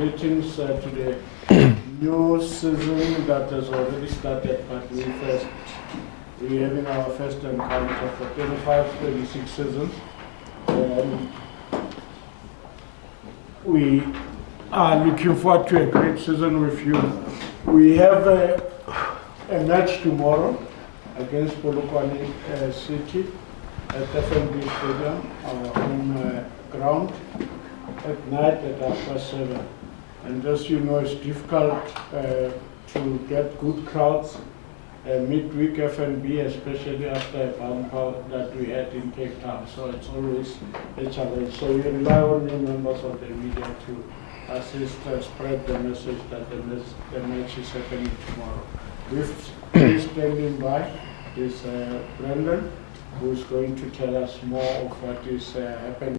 greetings to the new season that has already started, but we're having our first encounter for 25-26 season. We are looking forward to a great season with you. We have a match tomorrow against Polokwane City at FNB Stadium, our home ground, at night at 7:30. And as you know, it's difficult to get good crowds midweek FNB, especially after a bumper that we had in Cape Town. So it's always a challenge. So we rely on you members of the media to assist, spread the message that the match is happening tomorrow. With standing by is Brendan, who is going to tell us more of what is happening.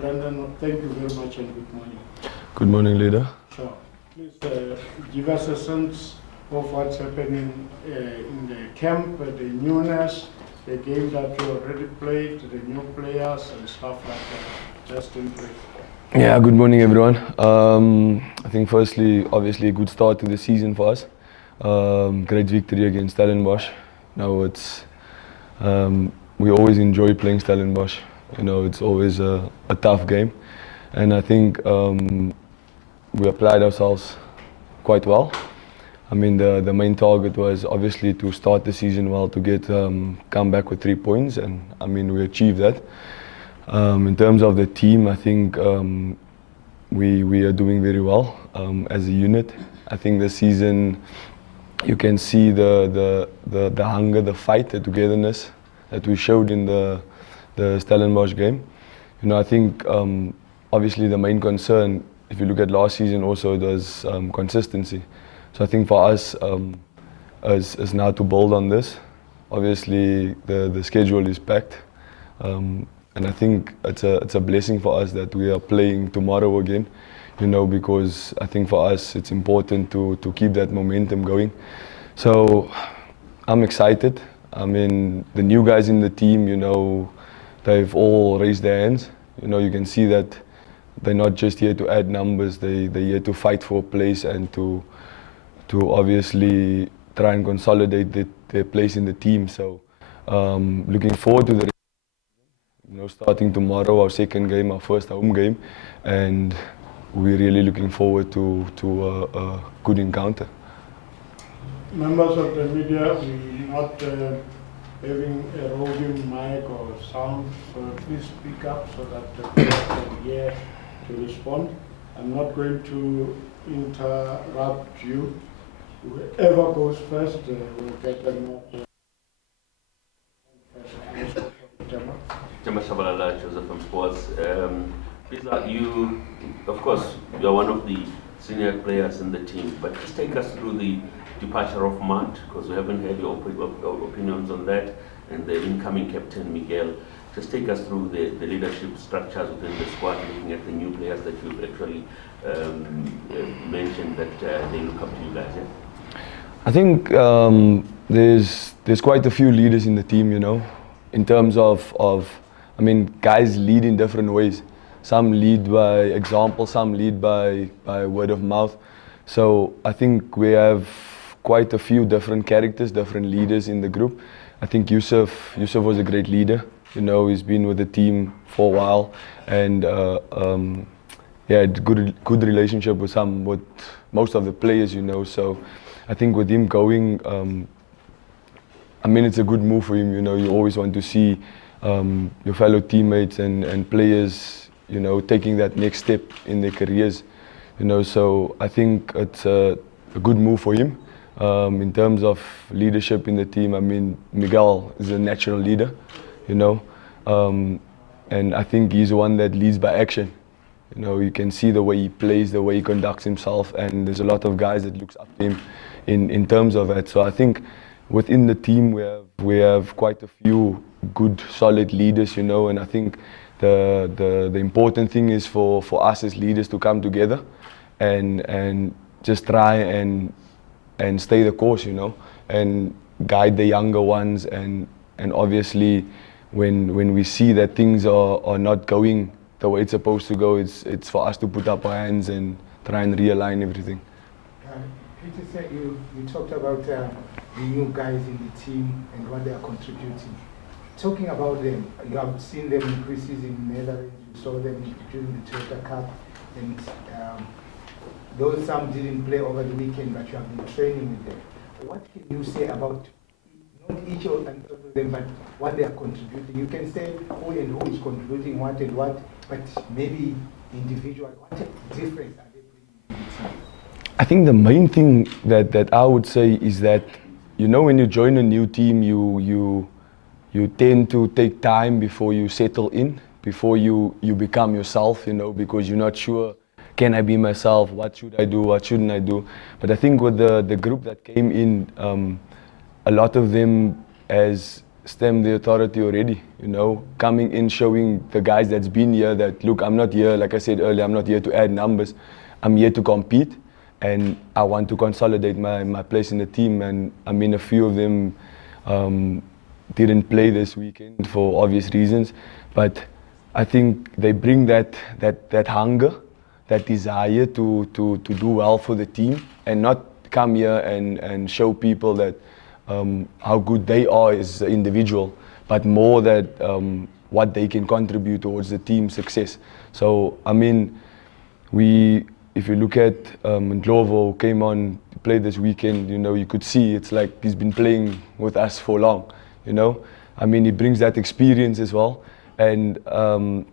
Brendan, thank you very much and good morning. Good morning, leader. Sure. Please give us a sense of what's happening in the camp, the newness, the game that you already played, the new players and stuff like that. Just in brief. Yeah, good morning, everyone. I think firstly, obviously a good start to the season for us. Great victory against Stellenbosch. Now it's we always enjoy playing Stellenbosch. You know, it's always a tough game, and I think we applied ourselves quite well. I mean, the main target was obviously to start the season well, to get come back with 3 points, and I mean we achieved that. In terms of the team, I think we are doing very well as a unit. I think this season you can see the hunger, the fight, the togetherness that we showed in the Stellenbosch game. You know, I think obviously the main concern, if you look at last season also, it was consistency. So I think for us is now to build on this. Obviously the schedule is packed, and I think it's a blessing for us that we are playing tomorrow again. You know, because I think for us it's important to keep that momentum going. So I'm excited. I mean, the new guys in the team, you know, they've all raised their hands. You know, you can see that they're not just here to add numbers, they're here to fight for a place and to obviously try and consolidate their place in the team. So looking forward to the, you know, starting tomorrow, our second game, our first home game, and we're really looking forward to a good encounter. Members of the media, we're not having a roving mic or sound, so please speak up so that the people can hear to respond. I'm not going to interrupt you. Whoever goes first will get the more. Jama Shabalala, Joseph from Sports. Lisa, you, of course, you're one of the senior players in the team, but just take us through the departure of Matt, because we haven't heard your opinions on that, and the incoming captain, Miguel. Just take us through the leadership structures within the squad, looking at the new players that you've actually mentioned that they look up to you guys. Yeah? I think there's quite a few leaders in the team, you know, in terms of I mean, guys lead in different ways. Some lead by example, some lead by word of mouth. So I think we have quite a few different characters, different leaders in the group. I think Yusuf was a great leader. You know, he's been with the team for a while, and yeah, good relationship with most of the players, you know. So I think with him going, I mean, it's a good move for him. You know, you always want to see your fellow teammates and players, you know, taking that next step in their careers. You know, so I think it's a good move for him. In terms of leadership in the team, I mean, Miguel is a natural leader, you know, and I think he's the one that leads by action. You know, you can see the way he plays, the way he conducts himself, and there's a lot of guys that looks up to him in terms of that. So I think within the team we have quite a few good, solid leaders, you know, and I think the important thing is for us as leaders to come together and just try and stay the course, you know, and guide the younger ones, and obviously when we see that things are not going the way it's supposed to go. It's for us to put up our hands and try and realign everything. Petersen, you talked about the new guys in the team and what they are contributing. Talking about them, you have seen them in pre-season in Netherlands, you saw them during the Toyota Cup, and though some didn't play over the weekend, but you have been training with them. What can you say about not each of them, but what they are contributing? You can say who and who is contributing what and what, but maybe individual, what difference are they bringing to the team? I think the main thing that I would say is that, you know, when you join a new team, you tend to take time before you settle in, before you become yourself, you know, because you're not sure, can I be myself, what should I do, what shouldn't I do. But I think with the group that came in, a lot of them has stemmed the authority already, you know, coming in, showing the guys that's been here that, look, I'm not here, like I said earlier, I'm not here to add numbers, I'm here to compete. And I want to consolidate my place in the team. And I mean, a few of them didn't play this weekend for obvious reasons, but I think they bring that hunger, that desire to do well for the team, and not come here and show people that how good they are as an individual, but more that what they can contribute towards the team's success. So I mean, if you look at Ndlovu came on, played this weekend, you know, you could see it's like he's been playing with us for long, you know. I mean, he brings that experience as well. And a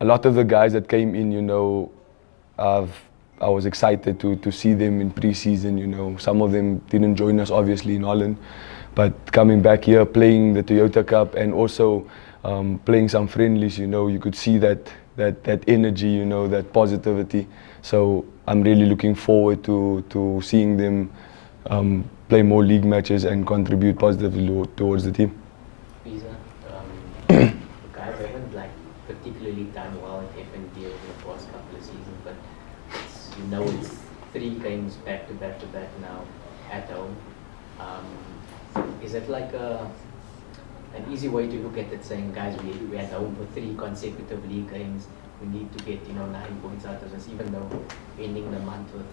lot of the guys that came in, you know, I was excited to see them in pre-season, you know. Some of them didn't join us, obviously, in Holland. But coming back here, playing the Toyota Cup and also playing some friendlies, you know, you could see that energy, you know, that positivity. So I'm really looking forward to seeing them play more league matches and contribute positively towards the team. Lisa, the guys haven't like particularly done well at FNB over the past couple of seasons, but it's 3 games back to back now at home. Is it like an easy way to look at it, saying, guys, we're at home for 3 consecutive league games, we need to get 9 points out of this, even though ending the month with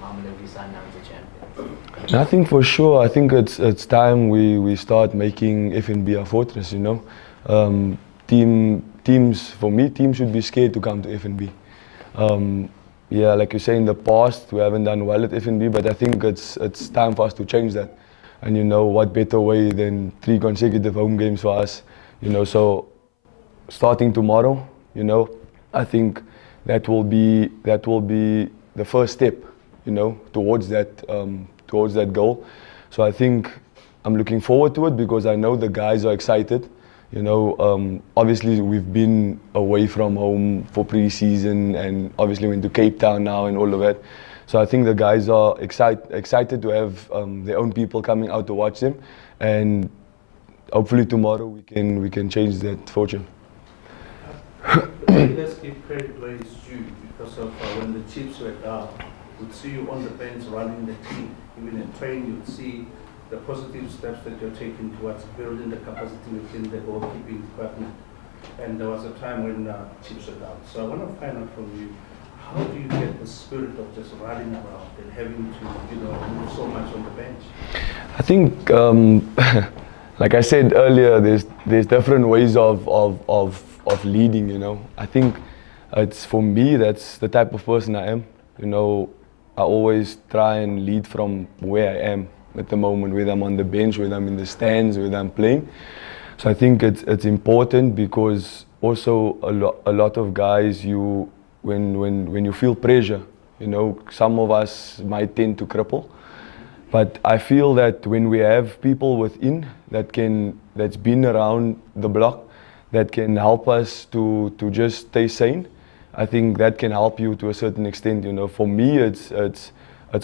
Mamelodi Sundowns the champions? I think for sure, I think it's time we start making FNB a fortress, you know. Teams, for me, teams should be scared to come to FNB. Yeah, like you say, in the past, we haven't done well at FNB, but I think it's time for us to change that. And you know, what better way than 3 consecutive home games for us, you know. So starting tomorrow, you know, I think that will be the first step, you know, towards that goal. So I think I'm looking forward to it because I know the guys are excited. You know, obviously we've been away from home for pre-season and obviously went to Cape Town now and all of that. So I think the guys are excited to have their own people coming out to watch them, and hopefully tomorrow we can change that fortune. Let's give credit where it's due, because of when the Chiefs were down, we'd see you on the bench running the team. Even in training, you'd see the positive steps that you're taking towards building the capacity within the goalkeeping department. And there was a time when Chiefs were down. So I want to find out from you, how do you get the spirit of just running around and having to, move so much on the bench? I think, like I said earlier, there's different ways of leading, you know. I think it's, for me, that's the type of person I am. You know, I always try and lead from where I am at the moment, whether I'm on the bench, whether I'm in the stands, whether I'm playing. So I think it's important because also a lot of guys, when you feel pressure, you know, some of us might tend to cripple. But I feel that when we have people within that's been around the block, that can help us to just stay sane, I think that can help you to a certain extent. You know, for me, it's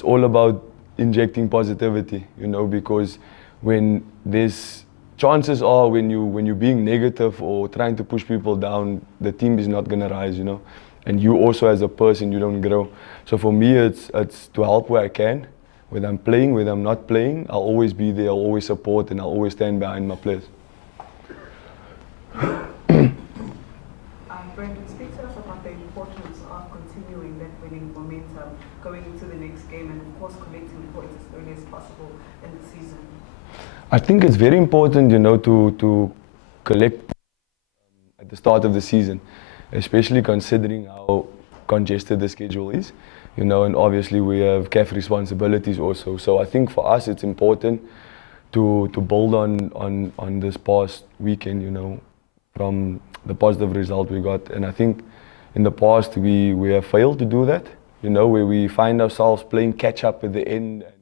all about injecting positivity. You know, because when there's chances are when you're being negative or trying to push people down, the team is not gonna rise. You know, and you also as a person, you don't grow. So for me, it's to help where I can. Whether I'm playing, whether I'm not playing, I'll always be there, I'll always support, and I'll always stand behind my players. Brendan, continuing that winning momentum going into the next game and, of course, collecting points as early as possible in the season? I think it's very important, to collect at the start of the season, especially considering how congested the schedule is, and obviously we have CAF responsibilities also. So I think for us it's important to build on this past weekend, from the positive result we got. And I think in the past we have failed to do that, where we find ourselves playing catch up at the end and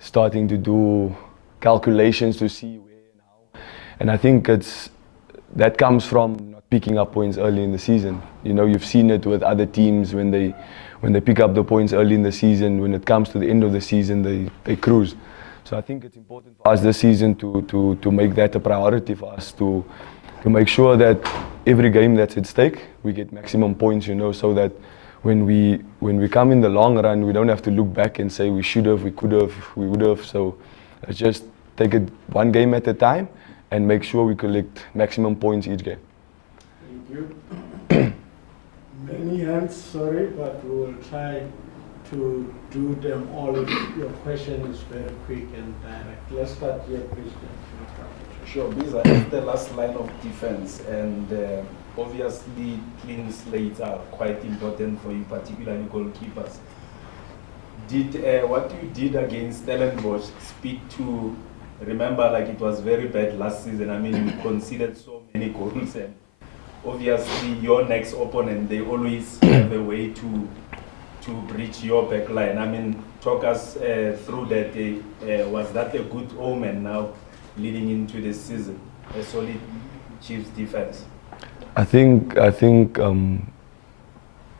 starting to do calculations to see where and how. And I think that comes from not picking up points early in the season. You've seen it with other teams when they pick up the points early in the season. When it comes to the end of the season, they cruise. So I think it's important for us this season to make that a priority for us, to make sure that every game that's at stake, we get maximum points, so that when we come in the long run, we don't have to look back and say we should have, we could have, we would have. So let's just take it one game at a time and make sure we collect maximum points each game. Thank you. Many hands, sorry, but we will try to do them all. Your question is very quick and direct. Let's start here, please. Sure, Biza is the last line of defense, and obviously clean slates are quite important for you, particularly goalkeepers. Did what you did against Stellenbosch speak to? Remember, it was very bad last season. I mean, you conceded so many goals, and obviously your next opponent, they always have a way to breach your back line. I mean, talk us through that. Was that a good omen now leading into the season? A solid Chiefs defense. I think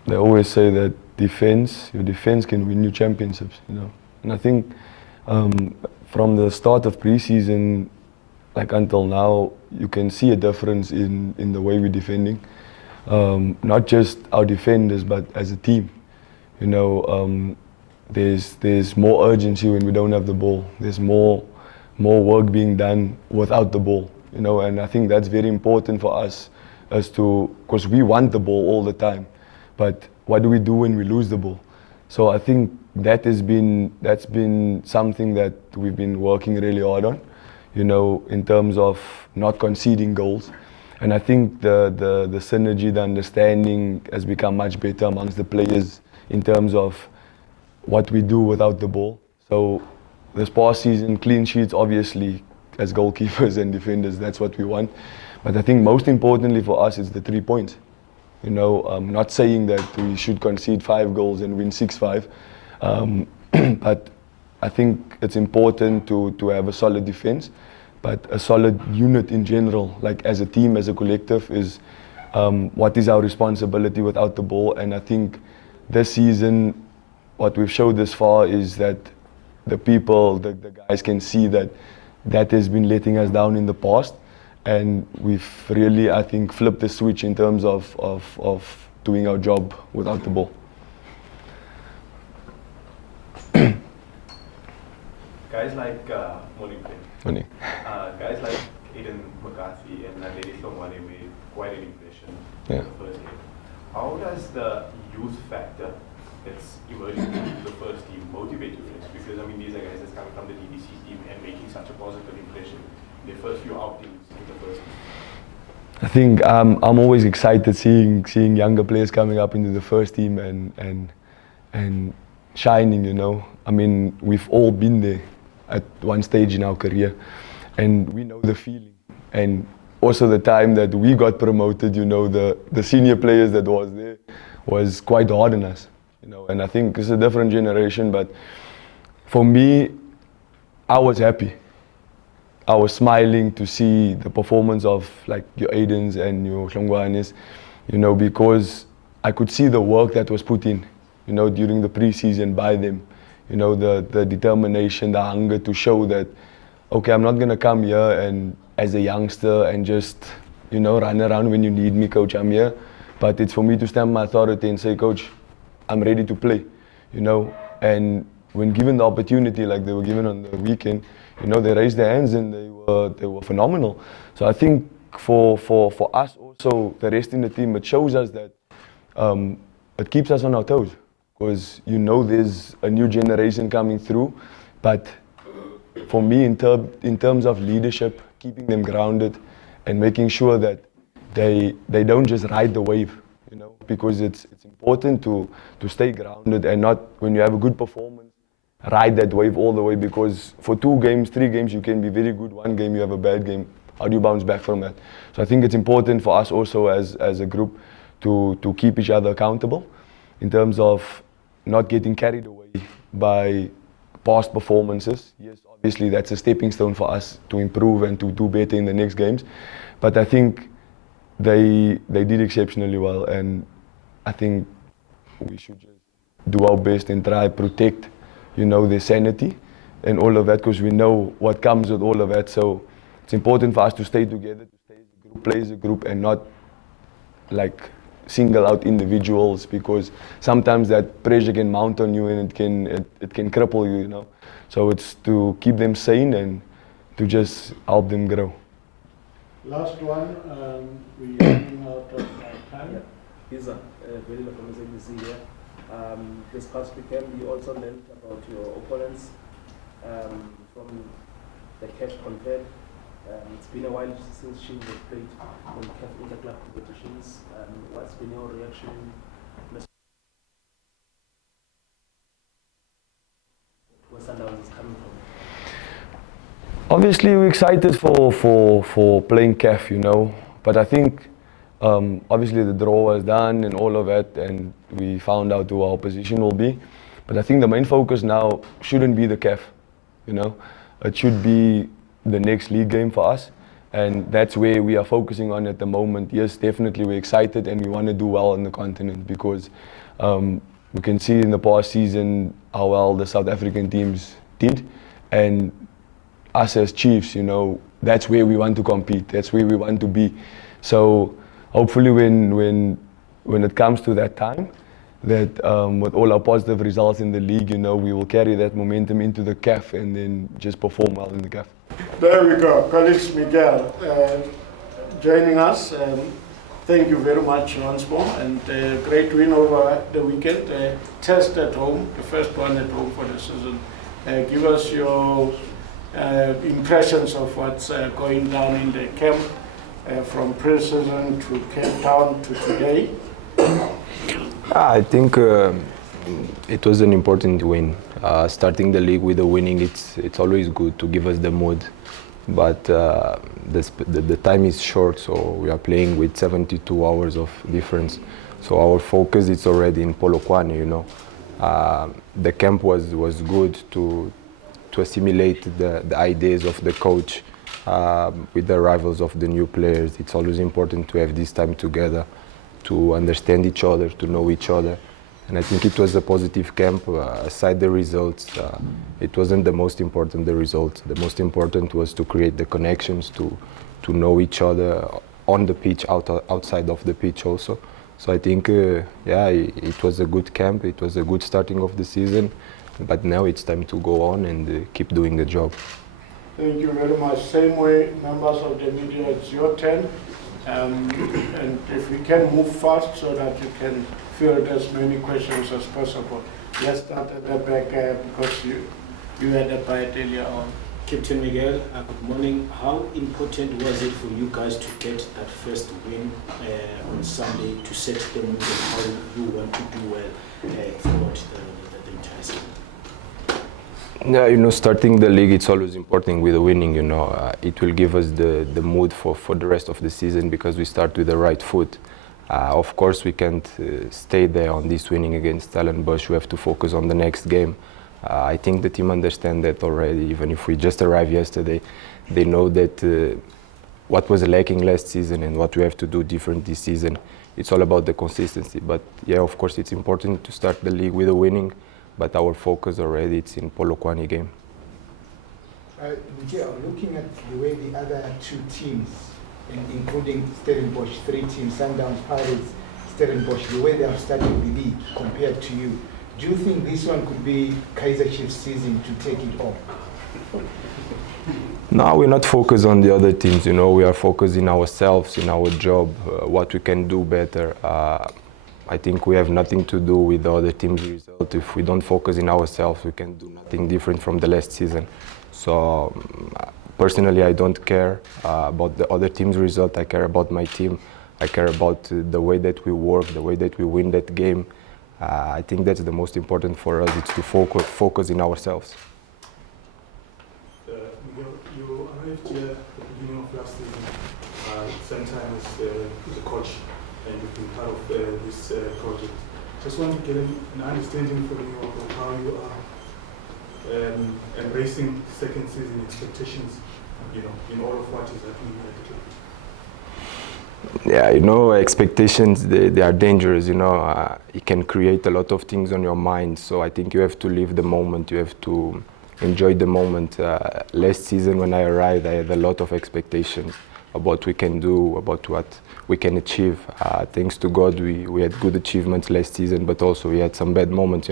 they always say that your defense can win you championships, And I think from the start of preseason, until now, you can see a difference in the way we're defending. Not just our defenders, but as a team. There's more urgency when we don't have the ball. There's more work being done without the ball. And I think that's very important for us, because we want the ball all the time. But what do we do when we lose the ball? So I think that's been something that we've been working really hard on, in terms of not conceding goals. And I think the synergy, the understanding has become much better amongst the players in terms of what we do without the ball. So this past season, clean sheets, obviously, as goalkeepers and defenders, that's what we want. But I think most importantly for us is the 3 points. I'm not saying that we should concede 5 goals and win 6-5. But I think it's important to have a solid defense, but a solid unit in general, as a team, as a collective, is what is our responsibility without the ball. And I think this season, what we've showed this far is that the guys can see that has been letting us down in the past. And we've really, I think, flipped the switch in terms of doing our job without the ball. Guys like Morning. Guys like Aiden McCarthy and Naderi Hlongwane made quite an impression in the first game. How does the youth factor that's emerging into the first team motivate you guys? Because these are guys that's coming from the DBC team and making such a positive impression in their first few outings in the first team. I think I'm always excited seeing younger players coming up into the first team and shining. We've all been there at one stage in our career, and we know the feeling. And also the time that we got promoted, the senior players that was there was quite hard on us. And I think it's a different generation, but for me, I was happy. I was smiling to see the performance of your Aidens and your Hlongwanes, because I could see the work that was put in, during the preseason by them. The determination, the hunger to show that, okay, I'm not going to come here and as a youngster and just, run around when you need me, coach, I'm here. But it's for me to stamp my authority and say, coach, I'm ready to play, And when given the opportunity like they were given on the weekend, they raised their hands and they were phenomenal. So I think for us also, the rest in the team, it shows us that it keeps us on our toes, because you know there's a new generation coming through. But for me, in terms of leadership, keeping them grounded and making sure that they don't just ride the wave, you know, because it's important to stay grounded and not, when you have a good performance, ride that wave all the way, because for 2 games, 3 games, you can be very good. 1 game, you have a bad game. How do you bounce back from that? So I think it's important for us also as a group to keep each other accountable in terms of not getting carried away by past performances. Yes, obviously that's a stepping stone for us to improve and to do better in the next games. But I think they did exceptionally well, and I think we should just do our best and try to protect, you know, their sanity and all of that, because we know what comes with all of that. So it's important for us to stay together, to stay as a group, play as a group, and not like single out individuals, because sometimes that pressure can mount on you and it can cripple you, you know. So it's to keep them sane and to just help them grow. Last one, we are running out of time. Kaizer, very from SABC here. This past weekend, we also learned about your opponents from the CAF Confed. It's been a while since she was played in CAF interclub competitions. What's been your reaction? Where Sundowns is coming from? Obviously, we're excited for playing CAF, you know, but I think obviously the draw was done and all of that, and we found out who our opposition will be. But I think the main focus now shouldn't be the CAF, you know. It should be the next league game for us, and that's where we are focusing on at the moment. Yes, definitely we're excited and we want to do well in the continent, because we can see in the past season how well the South African teams did, and us as Chiefs, you know, that's where we want to compete, that's where we want to be. So hopefully when it comes to that time, that with all our positive results in the league, you know, we will carry that momentum into the CAF and then just perform well in the CAF. There we go, Cedric Miguel joining us. Thank you very much once more, and great win over the weekend. Test at home, the first one at home for the season. Give us your impressions of what's going down in the camp from pre-season to Cape Town to today. I think it was an important win. Starting the league with a winning, it's always good to give us the mood. But the time is short, so we are playing with 72 hours of difference. So our focus is already in Polokwane, you know. The camp was good to assimilate the ideas of the coach with the arrivals of the new players. It's always important to have this time together, to understand each other, to know each other. And I think it was a positive camp. Aside the results, it wasn't the most important, the results. The most important was to create the connections, to know each other on the pitch, outside of the pitch also. So I think, yeah, it was a good camp. It was a good starting of the season. But now it's time to go on and keep doing the job. Thank you very much. Same way, members of the media, it's your turn. And if we can move fast so that you can field as many questions as possible. Let's start at the back because you had a bite earlier on. Captain Miguel, good morning. How important was it for you guys to get that first win on Sunday to set the mood on how you want to do well throughout the entire season? Yeah, you know, starting the league, it's always important with winning, you know. It will give us the mood for the rest of the season because we start with the right foot. Of course, we can't stay there on this winning against Stellenbosch. We have to focus on the next game. I think the team understands that already. Even if we just arrived yesterday, they know that what was lacking last season and what we have to do different this season. It's all about the consistency. But yeah, of course, it's important to start the league with a winning. But our focus already, it's in Polokwane game. Looking at the way the other two teams, including Stellenbosch, 3 teams, Sundowns, Pirates, Stellenbosch, the way they have started the league compared to you, do you think this one could be Kaizer Chiefs' season to take it off? No, we're not focused on the other teams, you know. We are focused in ourselves, in our job, what we can do better. I think we have nothing to do with the other team's result. If we don't focus in ourselves, we can do nothing different from the last season. So personally, I don't care about the other team's result. I care about my team. I care about the way that we work, the way that we win that game. I think that's the most important for us. It's to focus in ourselves. Miguel, you arrived here at the beginning of last season, same time as the coach, and you've been part of this project. Just want to get an understanding from you of how you are embracing second season expectations, in all of what is happening at the club. Yeah, expectations, they are dangerous, it can create a lot of things on your mind. So I think you have to live the moment, you have to enjoy the moment. Last season when I arrived, I had a lot of expectations about what we can do, about what we can achieve. Thanks to God, we had good achievements last season, but also we had some bad moments,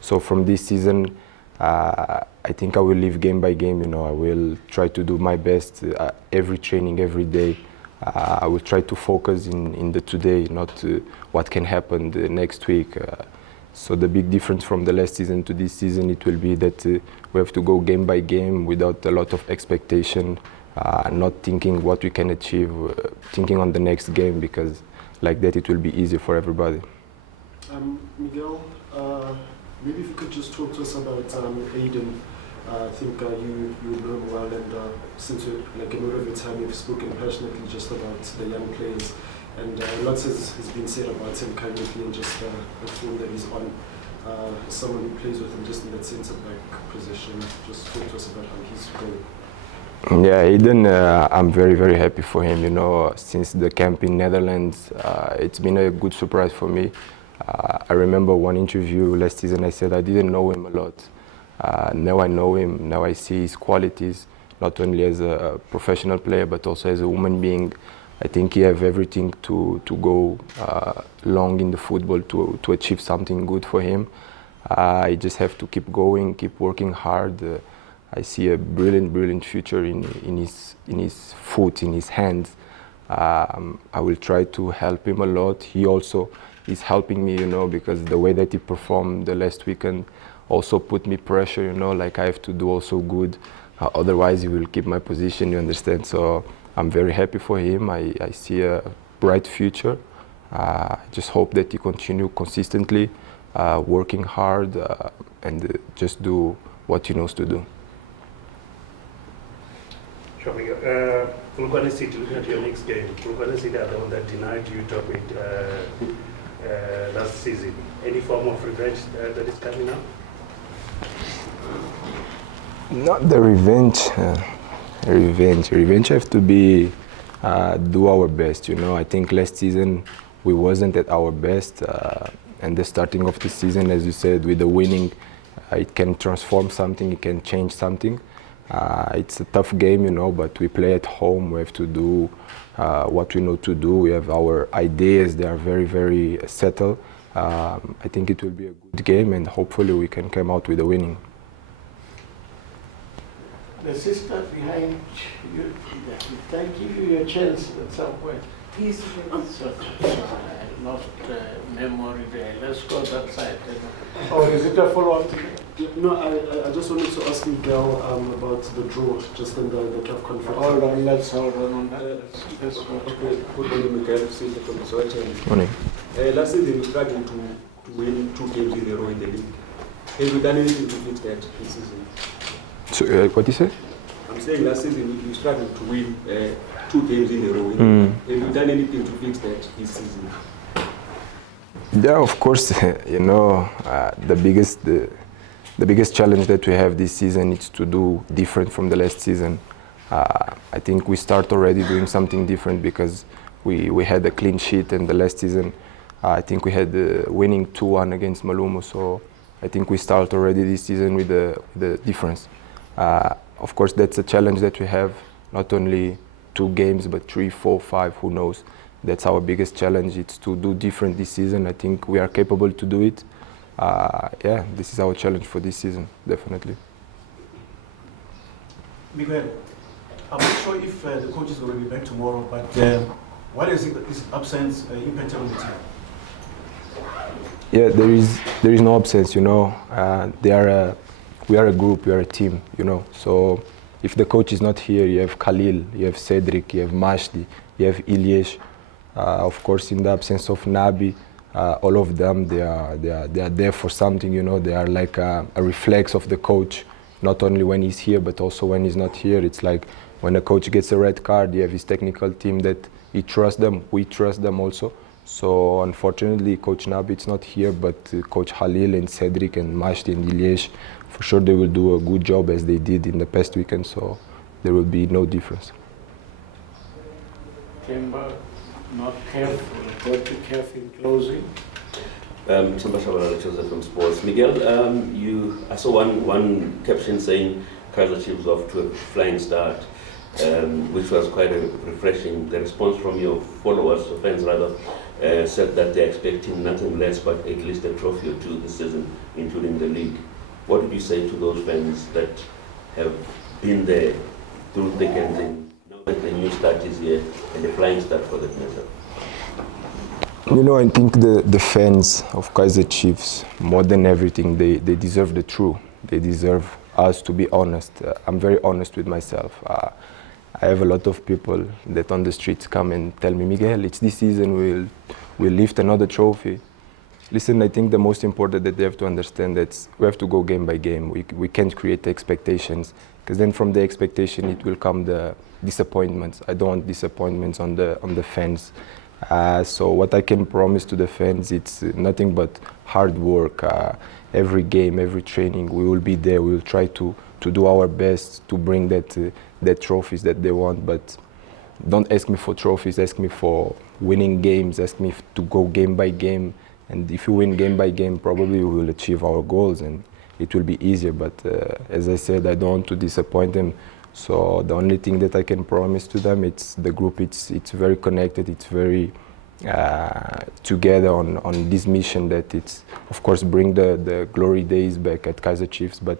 So from this season, I think I will live game by game, I will try to do my best every training, every day. I will try to focus in the today, not what can happen the next week. So the big difference from the last season to this season, it will be that we have to go game by game without a lot of expectation, not thinking what we can achieve, thinking on the next game, because like that it will be easier for everybody. Miguel, maybe if you could just talk to us about Aiden. I think you know him well, and since like a lot of your time you've spoken passionately just about the young players, and lots has been said about him currently and just the form that he's on. Someone who plays with him just in that centre back position. Just talk to us about how he's going. Yeah, Aiden, I'm very, very happy for him. Since the camp in Netherlands, it's been a good surprise for me. I remember one interview last season, I said I didn't know him a lot. Now I know him, now I see his qualities, not only as a professional player, but also as a human being. I think he has everything to go long in the football, to achieve something good for him. I just have to keep going, keep working hard. I see a brilliant future in his foot, in his hands. I will try to help him a lot. He also is helping me, because the way that he performed the last weekend also put me pressure, like I have to do also good. Otherwise, he will keep my position, you understand? So I'm very happy for him. I see a bright future. I just hope that he continue consistently, working hard, and just do what he knows to do. Sure. Polokwane City, looking at your next game, Polokwane City are the one that denied you top it last season. Any form of revenge that is coming up? Not the revenge. Revenge have to be do our best. I think last season we wasn't at our best, and the starting of the season, as you said, with the winning, it can transform something. It can change something. It's a tough game, but we play at home. We have to do what we know to do. We have our ideas. They are very, very settled. I think it will be a good game, and hopefully we can come out with a winning. The sister behind you, can give you a chance at some point. Yes, Not memory there. Let's go that side. Or is it a follow-up? No, I just wanted to ask Miguel about the draw, just in the CAF conference. Hold on on that. Let's go. Okay, good morning, Miguel. Cedric from the Morning. Last season you struggled to win 2 games in a row in the league. Have you done anything to fix that this season? So, what you say? I'm saying last season you struggled to win 2 games in a row. Have you done anything to fix that this season? Yeah, of course. The biggest challenge that we have this season is to do different from the last season. I think we start already doing something different because we had a clean sheet, and the last season I think we had winning 2-1 against Malumo. So I think we start already this season with the difference. Of course, that's a challenge that we have, not only 2 games, but 3, 4, 5, who knows. That's our biggest challenge. It's to do different this season. I think we are capable to do it. Yeah, this is our challenge for this season, definitely. Miguel, I'm not sure if the coach is going to be back tomorrow, but what is his absence impacted on the team? Yeah, there is no absence, you know. We are a group, we are a team, you know. So if the coach is not here, you have Khalil, you have Cedric, you have Mashdi, you have Ilyes. Of course, in the absence of Nabi, all of them, they are there for something, you know. They are like a reflex of the coach, not only when he's here, but also when he's not here. It's like when a coach gets a red card, you have his technical team that he trusts them, we trust them also. So unfortunately, Coach Nabi is not here, but Coach Khalil and Cedric and Mashdi and Ilyes, for sure they will do a good job as they did in the past weekend, so there will be no difference. Temba, not careful, go to careful in closing. Joseph from Sports. Miguel, I saw one caption saying Kaizer Chiefs off to a flying start, which was quite refreshing. The response from your followers, or fans rather, said that they're expecting nothing less but at least a trophy or two this season, including the league. What would you say to those fans that have been there through thick and thin, now that the new start is here and the flying start for that matter? You know, I think the fans of Kaizer Chiefs, more than everything, they deserve the truth. They deserve us to be honest. I'm very honest with myself. I have a lot of people that on the streets come and tell me, Miguel, it's this season, we'll lift another trophy. Listen, I think the most important that they have to understand that we have to go game by game. We can't create expectations, because then from the expectation it will come the disappointments. I don't want disappointments on the fans. So what I can promise to the fans, it's nothing but hard work. Every game, every training, we will be there. We will try to do our best to bring that trophies that they want. But don't ask me for trophies. Ask me for winning games. Ask me to go game by game. And if you win game by game, probably we will achieve our goals and it will be easier. But as I said, I don't want to disappoint them. So the only thing that I can promise to them, it's the group. It's very connected. It's very together on this mission that it's, of course, bring the glory days back at Kaizer Chiefs. But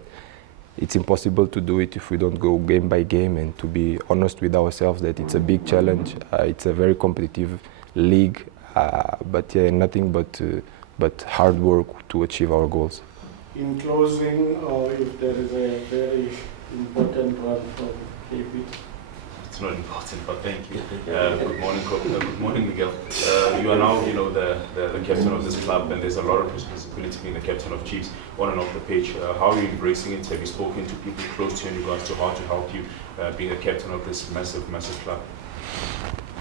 it's impossible to do it if we don't go game by game, and to be honest with ourselves that it's a big challenge. It's a very competitive league, but yeah, nothing but hard work to achieve our goals. In closing, or if there is a very important one from David. It's not important, but thank you. Good morning, good morning, Miguel. You are now, the captain of this club, and there's a lot of responsibility being the captain of Chiefs on and off the pitch. How are you embracing it? Have you spoken to people close to you in regards to how to help you being the captain of this massive, massive club?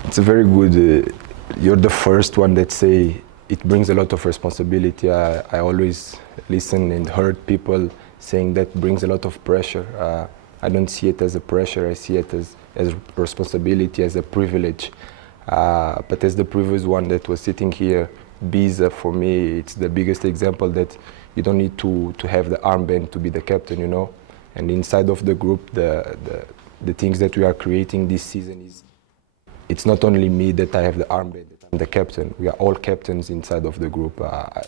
It's a very good. You're the first one that say it brings a lot of responsibility. I always listen and heard people saying that brings a lot of pressure. I don't see it as a pressure. I see it as responsibility, as a privilege. But as the previous one that was sitting here, Biza, for me, it's the biggest example that you don't need to have the armband to be the captain, you know. And inside of the group, the things that we are creating this season is, it's not only me that I have the armband, that I'm the captain. We are all captains inside of the group.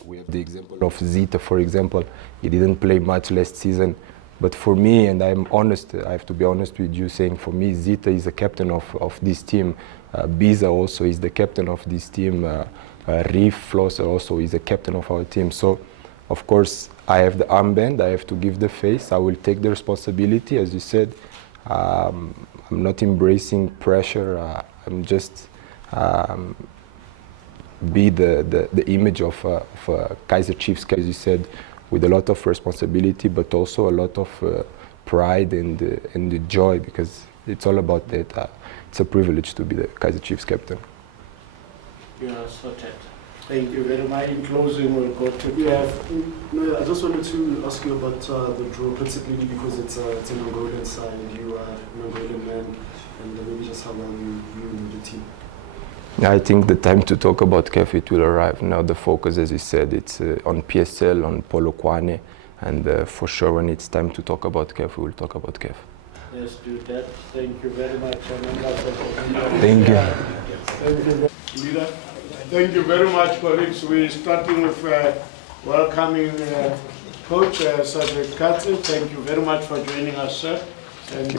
We have the example of Zita, for example. He didn't play much last season. But for me, and I'm honest, I have to be honest with you, saying for me, Zita is the captain of this team. Biza also is the captain of this team. Reef Flosser also is the captain of our team. So, of course, I have the armband. I have to give the face. I will take the responsibility, as you said. I'm not embracing pressure. I'm just be the image of Kaizer Chiefs, as you said, with a lot of responsibility, but also a lot of pride and joy, because it's all about that. It's a privilege to be the Kaizer Chiefs captain. You are sorted. Thank you very much. In closing, we'll go to No, I just wanted to ask you about the draw, principally because it's an Angolan side, you are an Angolan man, and maybe just how you the team. I think the time to talk about CAF, it will arrive. Now the focus, as you said, it's on PSL, on Polokwane, and for sure when it's time to talk about CAF, we will talk about CAF. Let's do that. Thank you very much. Thank you. Leader, thank you very much, colleagues. We're starting with welcoming Coach Cedric Kaze. Thank you very much for joining us, sir. And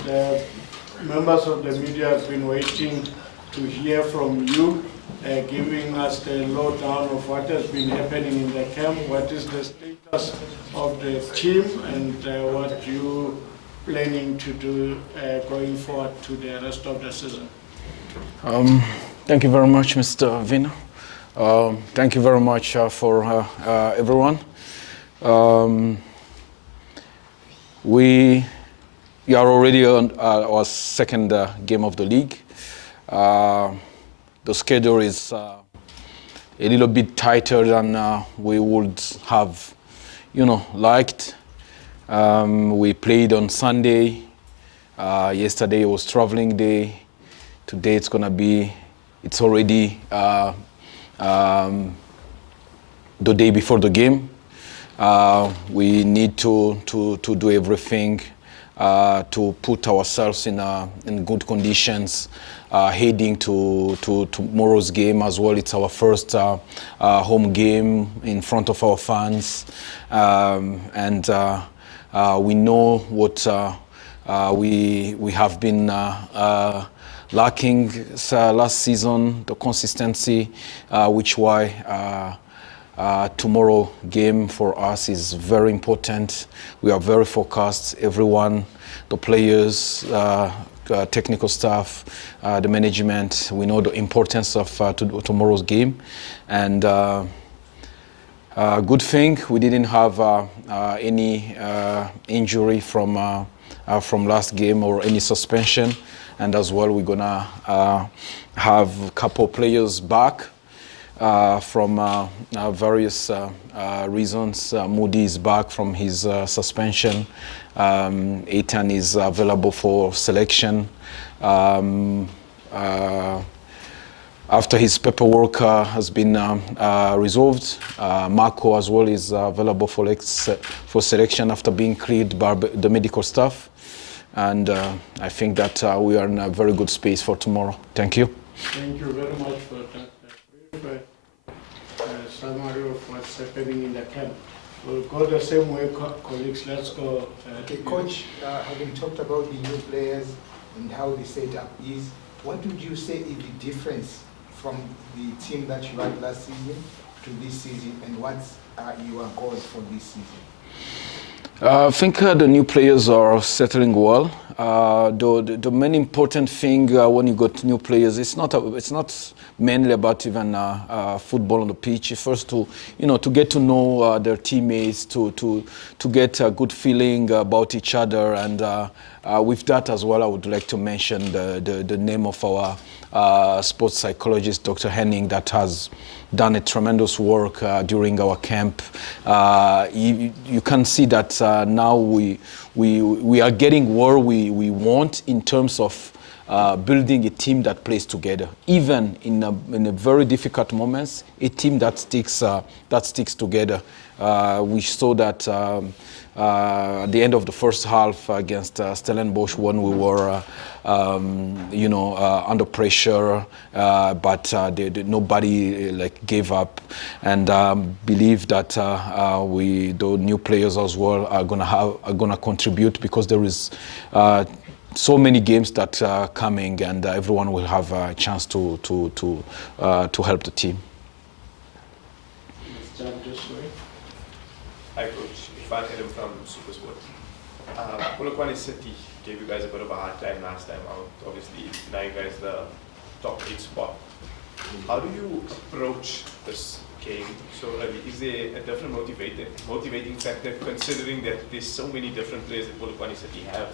members of the media have been waiting to hear from you giving us the lowdown of what has been happening in the camp, what is the status of the team, and what you planning to do going forward to the rest of the season. Thank you very much, Mr. Vina. Thank you very much for everyone. We are already on our second game of the league. The schedule is a little bit tighter than we would have, liked. We played on Sunday. Yesterday was traveling day. Today it's already the day before the game. We need to do everything to put ourselves in good conditions heading to tomorrow's game as well. It's our first home game in front of our fans, and we know what we have been lacking last season, the consistency, which why tomorrow game for us is very important. We are very focused, everyone, the players, technical staff, the management. We know the importance of tomorrow's game, and good thing we didn't have any injury from last game or any suspension, and as well we're gonna have a couple players back from various reasons. Moody is back from his suspension. Ethan is available for selection. After his paperwork has been resolved, Marco as well is available for selection after being cleared by the medical staff. And I think that we are in a very good space for tomorrow. Thank you. Thank you very much for that brief summary of what's happening in the camp. We'll go the same way, colleagues. Let's go. Okay, Coach, having talked about the new players and how the setup is, what would you say is the difference from the team that you had last season to this season, and what are your goals for this season? I think the new players are settling well. The main important thing when you got new players, it's not mainly about even football on the pitch. It's first to get to know their teammates, to get a good feeling about each other, and with that as well, I would like to mention the name of our sports psychologist, Dr. Henning, that has done a tremendous work during our camp. You can see that now we are getting where we want in terms of building a team that plays together. Even in a very difficult moments, a team that sticks together. We saw that at the end of the first half against Stellenbosch when we were under pressure, but nobody gave up, and believe that the new players as well are gonna contribute, because there is so many games that are coming, and everyone will have a chance to help the team. Hi Coach, Ifan Adam from SuperSport. Polokwane City gave you guys a bit of a hard time last time out. Obviously, now you guys the top 8 spot. How do you approach this game so early? Is there a different motivating factor, considering that there's so many different players that Polokwane City have?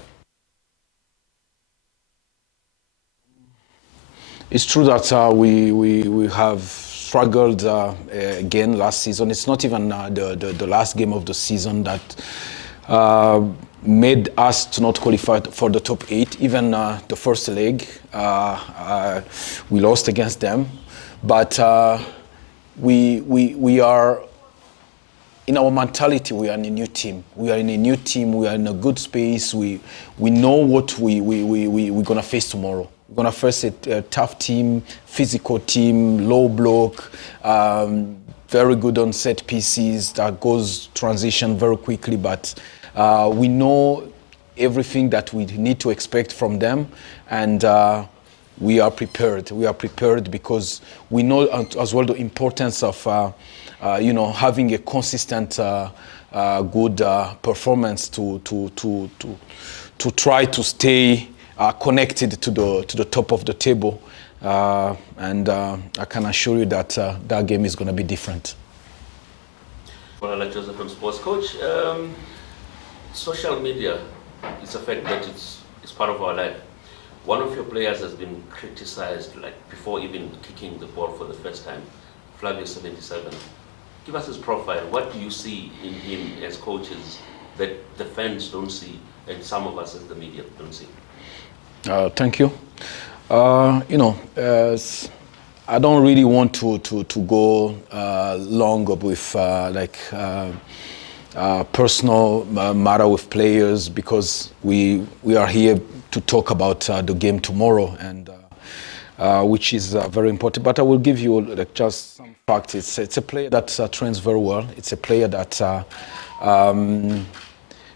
It's true that we have struggled again last season. It's not even the last game of the season that made us to not qualify for the top 8. Even the first leg, we lost against them. But we are, in our mentality, we are in a new team. We are in a new team. We are in a good space. We know what we're gonna face tomorrow. We're going to face a tough team, physical team, low block, very good on set pieces, that goes transition very quickly, but we know everything that we need to expect from them, and we are prepared. We are prepared because we know as well the importance of having a consistent, good performance to try to stay connected to the top of the table. And I can assure you that that game is going to be different. Well, like Joseph from Sports Coach, social media is a fact that it's part of our life. One of your players has been criticized, like before even kicking the ball for the first time, Flavio 77. Give us his profile. What do you see in him as coaches that the fans don't see and some of us as the media don't see? Thank you. I don't really want to go long with personal matter with players because we are here to talk about the game tomorrow, and which is very important. But I will give you just some facts. It's a player that trains very well. It's a player that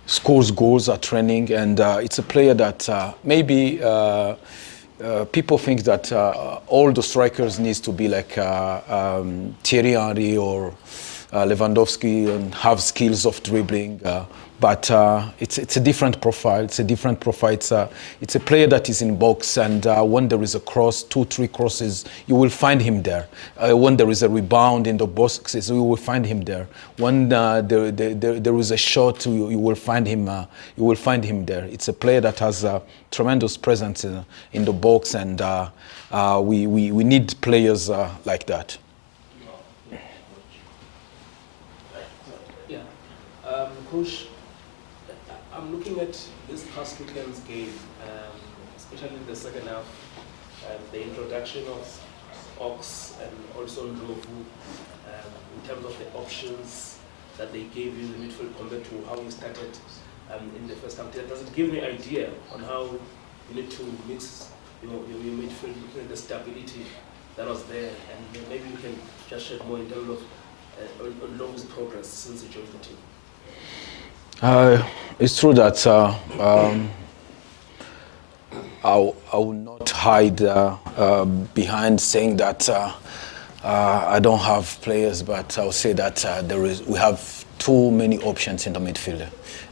scores goals at training, and it's a player that maybe people think that all the strikers needs to be like Thierry Henry or Lewandowski and have skills of dribbling, but it's a different profile. It's a different profile. It's a player that is in box, and when there is a cross, 2-3 crosses, you will find him there. When there is a rebound in the boxes, you will find him there. When there is a shot, you will find him. You will find him there. It's a player that has a tremendous presence in the box, and we need players like that. Coach, I'm looking at this past weekend's game, especially in the second half, the introduction of Ox and also Ndlovu, in terms of the options that they gave you in the midfield compared to how you started in the first half. Does it give you an idea on how you need to mix your midfield, looking at the stability that was there, and maybe you can just shed more in terms of Ndlovu's progress since he joined the team? It's true that I will not hide behind saying that I don't have players, but I'll say that we have too many options in the midfield,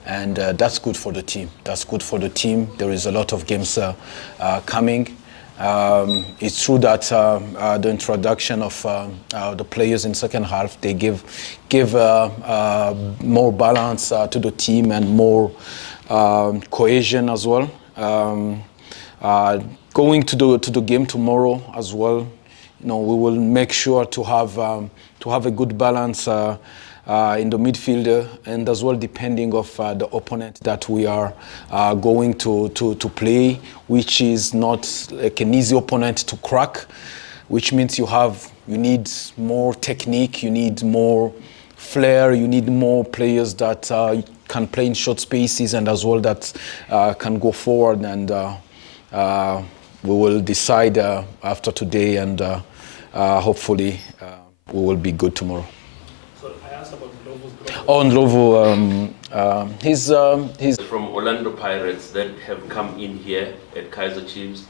and that's good for the team. That's good for the team. There is a lot of games coming. It's true that the introduction of the players in second half, they give more balance to the team and more cohesion as well. Going to the game tomorrow as well, we will make sure to have a good balance in the midfield, and as well depending of the opponent that we are going to play, which is not like an easy opponent to crack, which means you need more technique, you need more flair, you need more players that can play in short spaces and as well that can go forward, and we will decide after today, and hopefully we will be good tomorrow. On Ndlovu, he's from Orlando Pirates that have come in here at Kaizer Chiefs.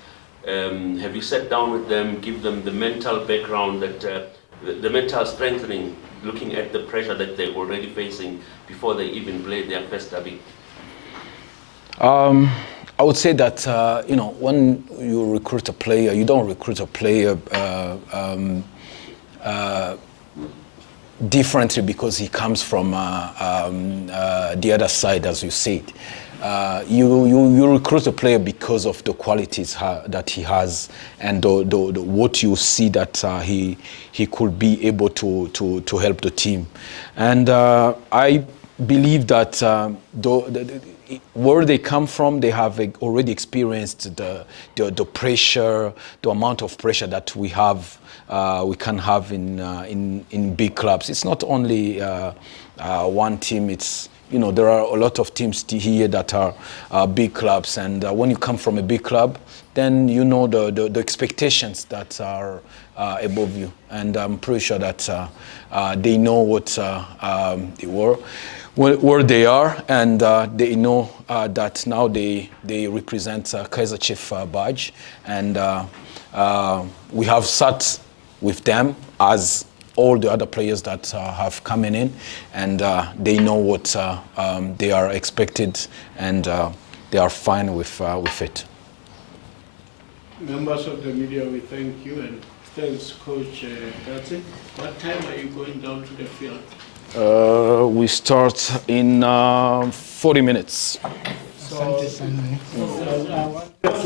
Have you sat down with them, give them the mental background, that the mental strengthening, looking at the pressure that they're already facing before they even play their first derby? I would say that when you recruit a player, you don't recruit a player differently because he comes from the other side, as you said. You recruit a player because of the qualities that he has and what you see that he could be able to help the team. And I believe that where they come from, they have already experienced the pressure, the amount of pressure that we can have in big clubs. It's not only one team. It's there are a lot of teams here that are big clubs, and when you come from a big club, then the expectations that are above you, and I'm pretty sure that they know what they were. Where they are, and they know that now they represent Kaizer Chief badge, and We have sat with them as all the other players that have come in, and they know what they are expected, and they are fine with it. Members of the media, we thank you, and thanks, Coach Kaze. What time are you going down to the field? We start in 40 minutes. So,